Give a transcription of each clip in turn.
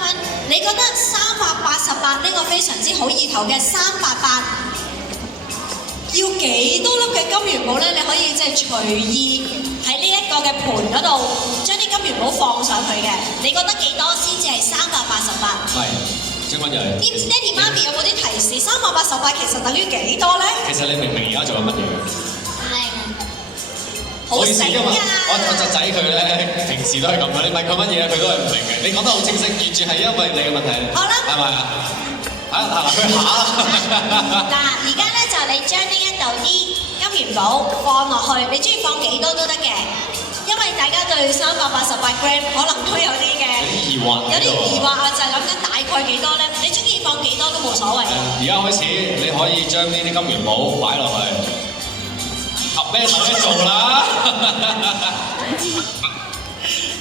問，你覺得388呢個非常之好意頭嘅388，要幾多粒嘅金元寶咧？你可以即係隨意喺呢一個嘅盤嗰度將啲金元寶放上去嘅。你覺得幾多先至係388？係，張君又係。爹哋媽咪有冇啲提示？388其實等於幾多咧？其實你明唔明而家做緊乜嘢？好意思，因為醒我侄仔佢咧平時都係咁嘅，你問佢乜嘢佢都係唔明嘅。你講得好清晰，完全係因為你嘅問題。好啦，係咪啊？佢下啦。嗱，而家咧就你將呢一度啲金元寶放落去，你中意放幾多都得嘅，因為大家對388 gram 可能都有啲嘅疑惑，有啲疑惑啊，就係諗緊大概幾多咧？你中意放幾多都冇所謂。而家開始，你可以將呢啲金元寶擺落去。合咩頭先做啦，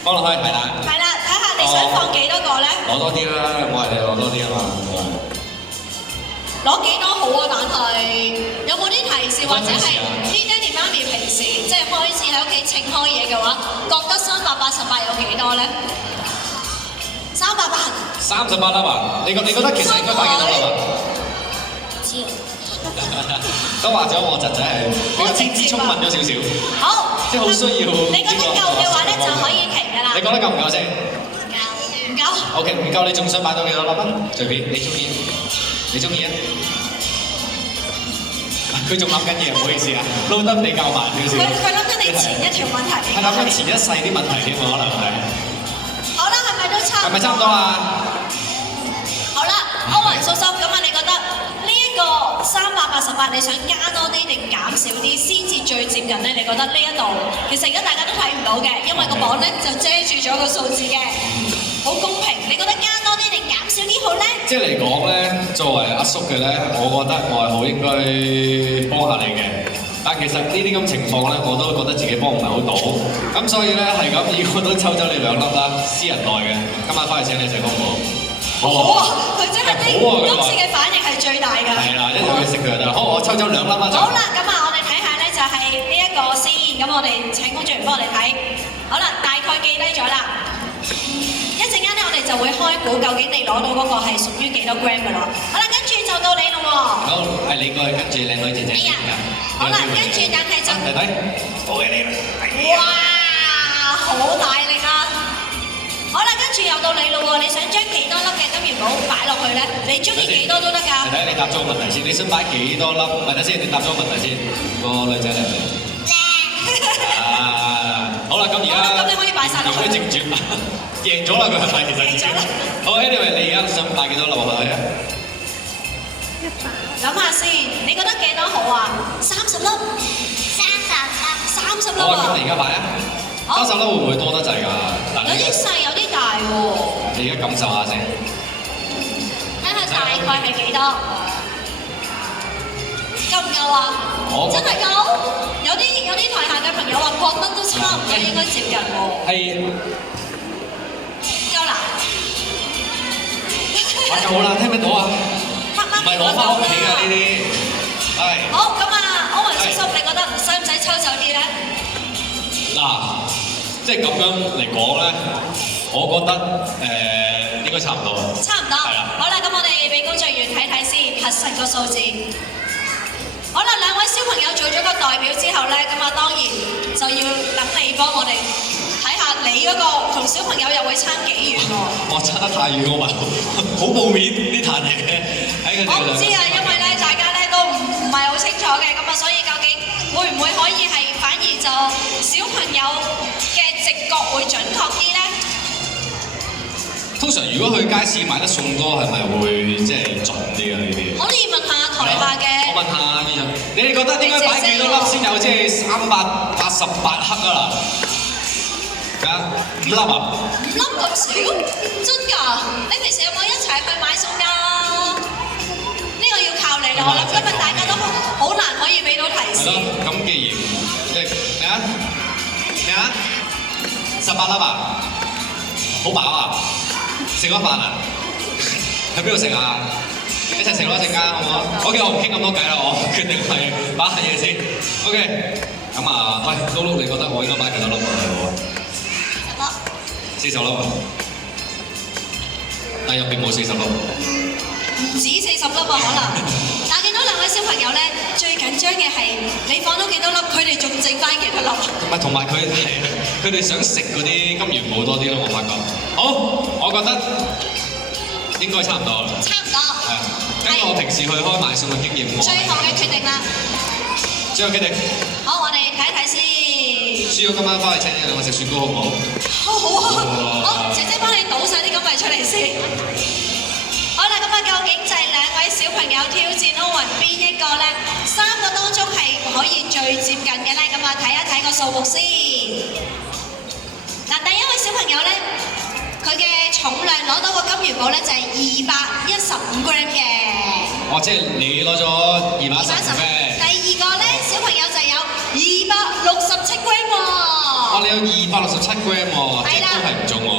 放落去係啦。係啦，睇下你想放幾多個咧？攞多啲啦，我係你攞多啲啊嘛。攞幾多好啊？但係有冇啲提示或者係啲爹哋媽咪平時即係開始喺屋企稱開嘢嘅話，覺得388有幾多咧？388。38粒啊！你覺得其實應該擺幾多粒啊？知。都話咗我侄仔係比較天資聰敏咗少少，好，即係好需要。你覺得夠嘅話咧，就可以停㗎啦。你覺得夠唔夠先？唔夠。OK，唔夠你仲想擺到幾多粒啊？隨便，你中意，你中意啊？佢仲諗緊嘢，唔好意思啊，撈得比較慢少少。佢諗緊你前一條問題。係諗緊前一世啲問題添喎，可能係。好啦，係咪都差唔多？係咪差唔多啊？好啦，歐文叔叔，咁啊，你覺得呢一個388，你想加多啲定減少啲先至最接近咧？你覺得呢一度其實而家大家都睇唔到嘅，因為個網咧就遮住咗個數字嘅，好公平。你覺得加多啲定減少啲好咧？即係嚟講咧，作為阿叔嘅咧，我覺得我係好應該幫下你嘅。但其實呢啲咁情況咧，我都覺得自己幫唔係好到，咁所以咧係咁，我都抽走你2粒啦，私人袋嘅。今晚翻去請你食好唔好？好啊！佢真係今次嘅反應係最大㗎。係啦，一定要食佢就得。好，我抽走2粒啦。好啦，咁啊，我哋睇下咧就係呢一個先。咁我哋請工作人員幫我哋睇。好啦，大概記低咗啦。一陣間咧，我哋就會開估究竟你攞到嗰個係屬於幾多 gram 㗎啦。好啦，跟住就到你咯喎。好，係你過去跟住靚女姐姐。哎呀，好啦，跟住但係就弟弟，好嘅你啦。哇，好大力啊！好啦，跟住又到你咯喎，你想將幾多粒嘅金元寶擺落去咧？你中意幾多都得㗎。弟弟，你答咗個問題先，你想擺幾多粒？問下先，你答咗個問題先。個女仔嚟唔嚟？好啦，咁而家咁你可以擺晒落去。可以直轉，贏咗啦佢係咪？其實已經。好 ，anyway，你而家想擺幾多粒落去啊？諗下先，你覺得幾多好啊？30粒。30粒好啊，咁啊！你而家擺啊！30粒會唔會多得滯㗎？有啲細，有啲大喎。你而家感受下先。睇下大概係幾多？夠唔夠啊？真係夠？有啲台下嘅朋友話覺得都差唔多，應該接近喎。係。夠啦。夠啦，聽唔聽到啊？唔係攞翻屋企㗎呢啲。係。好，咁啊，歐文叔叔，你覺得使唔使抽走啲咧？嗱，即係咁樣嚟講咧，我覺得應該差唔多。差唔多。係啦。好啦，咁我哋俾工作人員睇睇先，核實個數字。好啦，兩位小朋友做咗個代表之後咧，咁啊當然就要等你幫我哋睇下你嗰個同小朋友又會差幾遠喎。我差得太遠，我話好冇面呢壇嘢喺佢哋。我唔知啊，因為咧大家咧都唔係好清楚嘅，咁啊所以究竟會唔會可以係反而就小朋友嘅直覺會準確啲咧？通常如果去街市買得餸多，係咪會即係準啲啊？呢啲可以問下台下嘅。我問下醫生，你哋覺得應該擺幾多粒先有即係388克啊？嗱，5粒啊？5粒咁少？真㗎？你平時有冇一齊去買餸㗎？呢個要靠你啦，我諗今日大家都好難可以俾到提示。係咯，咁既然即係咩啊？18粒啊？好飽啊！食咗飯啊？去邊度食啊？一齊食咯，一陣間好唔好 ？OK，我唔傾咁多偈啦，我決定係擺下嘢先。OK，咁啊，喂，碌碌，你覺得我應該擺幾多粒落去好啊？40粒。40粒啊！但入邊冇40粒。唔止40粒啊，可能。但見到兩位小朋友咧，最緊張嘅係你放咗幾多粒，佢哋仲剩翻幾多粒。唔係，同埋佢哋想食嗰啲金元寶多啲咯，我發覺。好，我覺得應該差唔多啦。差唔多。係啊，根據我平時去開買餸嘅經驗，最後嘅決定啦。最後決定。好，我哋睇一睇先。輸咗今晚翻去請你兩個食雪糕好唔好？好啊！好，姐姐幫你倒晒啲金幣出嚟先。好啦，咁啊，究竟就係兩位小朋友挑戰奧運邊一個咧？3個當中係可以最接近嘅咧？咁啊，睇一睇個數目先。嗱，第一位小朋友咧，佢嘅重量攞到個金元寶咧就係215 gram 嘅。哦，即係你攞咗215 gram。第二個咧，小朋友就有267 gram 喎。哦，你有267 gram 喎，即係都係唔中喎。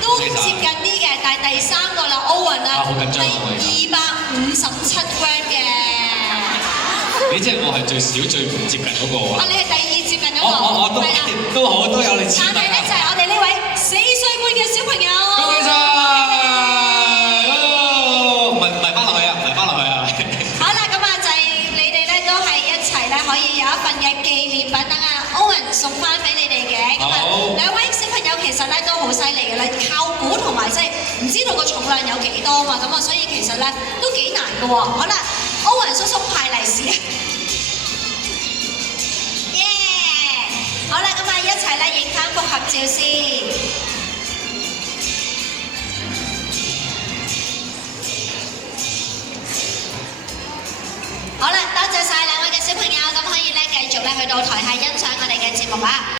都接近啲嘅，但係第3個啦，奧運啊，好緊張啊！第257 gram 嘅。你即係我係最少最唔接近嗰個喎。啊，你係第2接近嗰個。我都好，都有你接近。但係咧就係我哋呢位4歲半嘅小朋友。恭喜晒！唔係翻落去啊，唔係翻落去啊。好啦，咁啊就係你哋咧都係一齊咧可以有一份嘅紀念品等啊歐文送翻俾你哋嘅。咁啊兩位小朋友其實咧都好犀利嘅啦，靠估同埋即係唔知道個重量有幾多嘛，咁啊所以其實咧都幾難嘅喎。好啦，歐文叔叔派利是啊！耶！好啦，咁啊一齊咧影翻幅合照先。好啦，多謝晒兩位嘅小朋友，咁可以咧繼續咧去到台下欣賞我哋嘅節目啊！